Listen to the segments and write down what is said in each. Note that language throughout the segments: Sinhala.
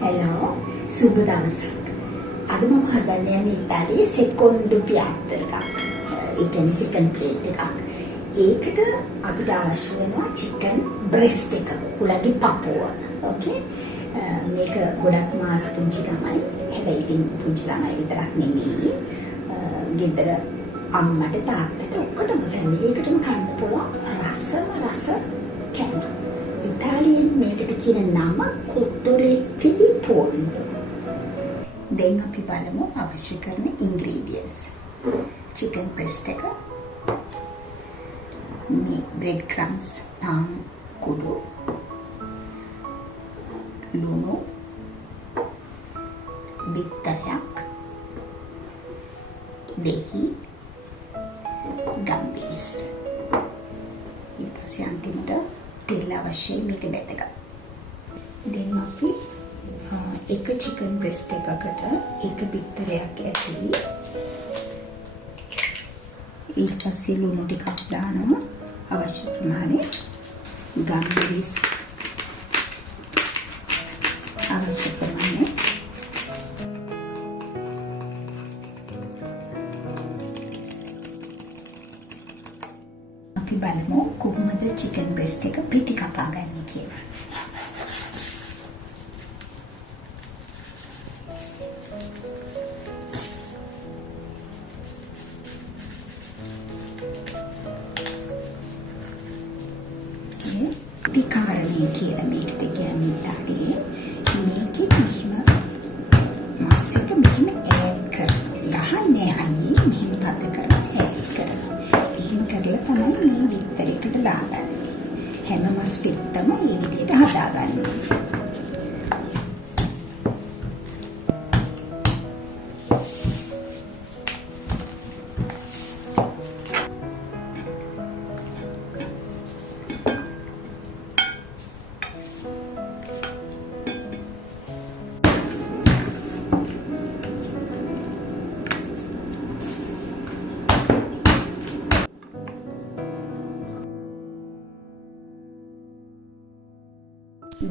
Hello, සුබ දවසක්. අද මම හදන්න යන්නේ ඉතාලියේ සෙකොන්ඩු පියාත්තෝ එකක්. ඒ කියන්නේ සෙකන්ඩ් ප්ලේට් එකක්. ඒකට අපිට අවශ්‍ය වෙනවා චිකන් බ්‍රෙස්ට් එක. උලගේ පපුව. ඕකේ. මේක ගොඩක් මාස පුංචි ළමයි. හැබැයි ඉතින් පුංචි ළමයි විතරක් නෙමෙයි. ගෙදර අම්මට තාත්තට ඔක්කොටම ෆැමිලි එකටම කන්න පුළුවන් රස කෑම. ඉතාලියෙන් මේකට කියන නම කොත්තොලෙට්ටි ඩි පොල්ලෝ. දැන් අපි බලමු අවශ්‍ය කරන ingredients. chicken breast එක, bread crumbs, පාන් කුඩු, ලුණු, බිත්තරයක්, දෙහි, ගම්බිරිස්. ඊපස්සේ අන්තිමට තෙල් අවශ්‍යයි මේක බෙදගන්න. දැන් අපි එක chicken breast එකකට එක බිත්තරයක් ඇති. ඊට පස්සේ ලුණු ටිකක් දානවා අවශ්‍ය ප්‍රමාණය. ගම්බිරිස් අවශ්‍ය ප්‍රමාණය. අපි බලමු කොහොමද chicken breast එක පිටි කපා ගන්න කියලා. පිකාරණය කියලා මේකට කියන්නේ ඉතාලියේ. මේකේ මෙහෙම මස් එක මෙහෙම ඇඩ් කරනවා. ගහන්නේ අයියේ මෙහෙම පද කරලා ඇඩ් කරනවා. එහෙම කරලා තමයි මේ බිත්තරයකට දාගන්නේ. හැම මස් පිටම මේ විදිහට හදාගන්නවා.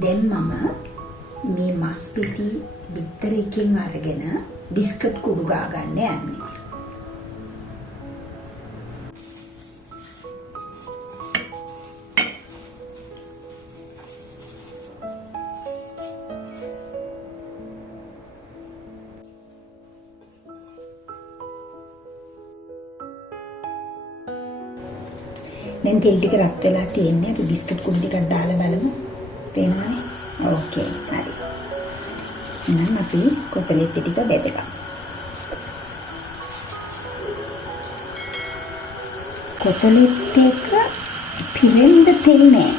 දැන් මම මේ මස් පිටි බිත්තරයකින් අරගෙන බිස්කට් කුඩු ගා ගන්න යන්නේ. දැන් තෙල් ටික රත් වෙලා තියෙන්නේ. අපි බිස්කට් කුඩු ටිකක් දාලා බලමු. පේනවනේ? ඕකේ. හරි. එහෙනම් අපි කොතලෙට්ටි ටික බෙදගමු. කොතලෙට්ටි එක පිරෙන්න තෙල් නෑ.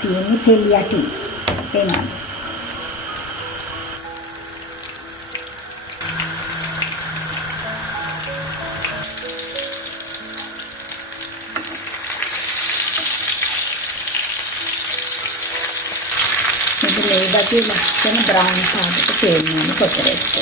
තියෙන්නේ තෙල් යටි. පේනවද? මේකේ ලස්සන බ්‍රවුන් පාටට පේන්නේ කොතරෙක්ද.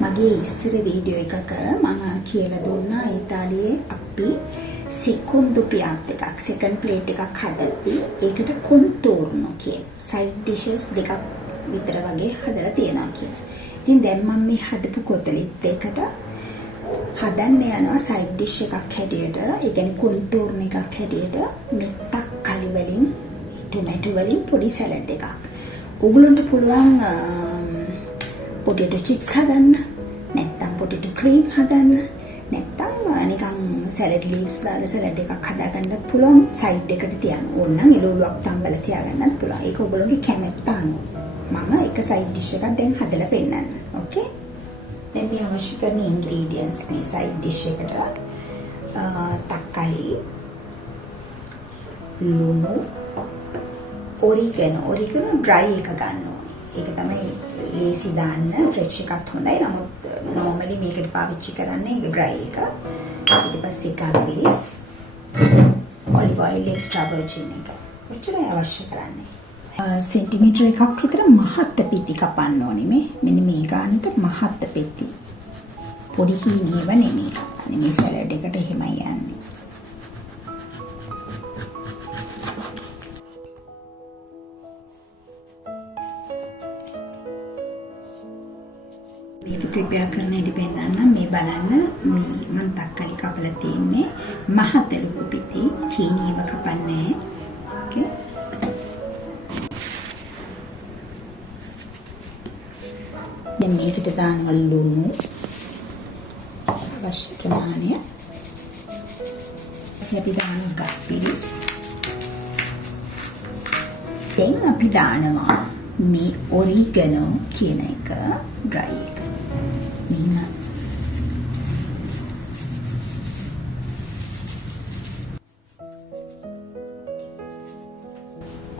මගේ ඉස්සර වීඩියෝ එකක මම කියලා දුන්නා ඉතාලියේ අපි සෙකොන්ඩු පියාත්තෝ එකක් සෙකන්ඩ් ප්ලේට් එකක් හදද්දී ඒකට කොන්තෝර්නෝ කියන සයිඩ් ඩිෂස් දෙකක් විතර වගේ හදලා තියනවා කියලා. ඉතින් දැන් මම මේ හදපු කොතලෙට් එකට හදන්න යනවා සයිඩ් ඩිෂ් එකක් හැටියට, ඒ කියන්නේ කොන්තෝර්න එකක් හැටියට මෙත්තක් කලි වලින් ටොමැටෝ වලින් පොඩි සලාඩ් එකක්. ඔයගොල්ලන්ට පුළුවන් පොටේටෝ චිප්ස් හදන්න, නැත්නම් පොටේටෝ ක්‍රීම් හදන්න, නැත්නම් නිකන් සලාඩ් ලීව්ස් දාලා සලාඩ් එකක් හදාගන්නත් පුළුවන්. සයිඩ් එකට තියන්න ඕන නම් එළවලුවක් තම්බලා තියාගන්නත් පුළුවන්. ඒක ඔයගොල්ලෝගේ කැමැත්ත අනුව. මම එක සයිඩ් ඩිෂ් එකක් දැන් හදලා පෙන්නන්න. ඕකේ. දැන් මේ අවශ්‍ය කරන ඉන්ග්‍රීඩියන්ට්ස් මේ සයිඩ් ඩිෂ් එකට තක්කලි, ලුණු, ඔරිගනෝ ඩ්‍රයි එක ගන්න ඕනේ. ඒක තමයි ලේසි දාන්න. ෆ්‍රෙෂ් එකත් හොඳයි. නමුත් normally මේකට පාවිච්චි කරන්නේ ඩ්‍රයි එක. ඊට පස්සේ ගම්බිරිස්, olive oil extra virgin එක. ඔච්චරයි අවශ්‍ය කරන්නේ. සෙන්ටිමීටර් එකක් විතර මහත් පෙති කපන්න ඕනේ මේ. මෙන්න මේ ගානට මහත් පෙති. පොඩි හීනේව නෙමෙයි කපන්නේ. මේ සැලඩ් එකට එහෙමයි යන්නේ. මේක ප්‍රිපෙයාර් කරන්න ඉඩ පෙන්නන්න මේ බලන්න මේ මම තක්කලි කපලා තියන්නේ මහත් ලොකු පෙති හීනේව කපන්නේ. ඕකේ. දැන් මේකට දානවා ලුණු අවශ්‍ය ප්‍රමාණය. අපි දානවා ගත්පිරිස්. දැන් අපි දානවා මේ ඔරිගනෝ කියන එක ඩ්‍රයි එක. මෙන්න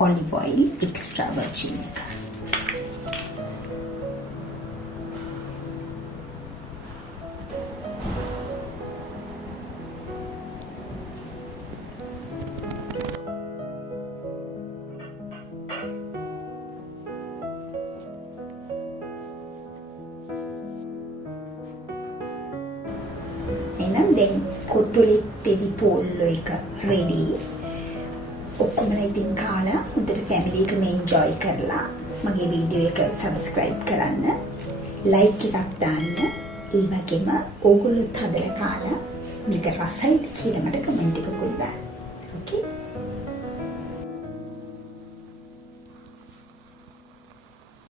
olive oil extra virgin එක. එහෙනම් දැන් කොත්තුලි තෙදි පොල්ලෝ එක රෙඩි. ඔක්කොමලා ඉතින් කාලා හොඳට ෆැමිලි එකම එන්ජොයි කරලා මගේ වීඩියෝ එක සබ්ස්ක්‍රයිබ් කරන්න, ලයික් එකක් දාන්න. ඒ වගේම ඕගොල්ලොත් හදලා කාලා මේක රසයිද කියලා මට කමෙන්ට් එකකුත් දාන්න. ඕකේ.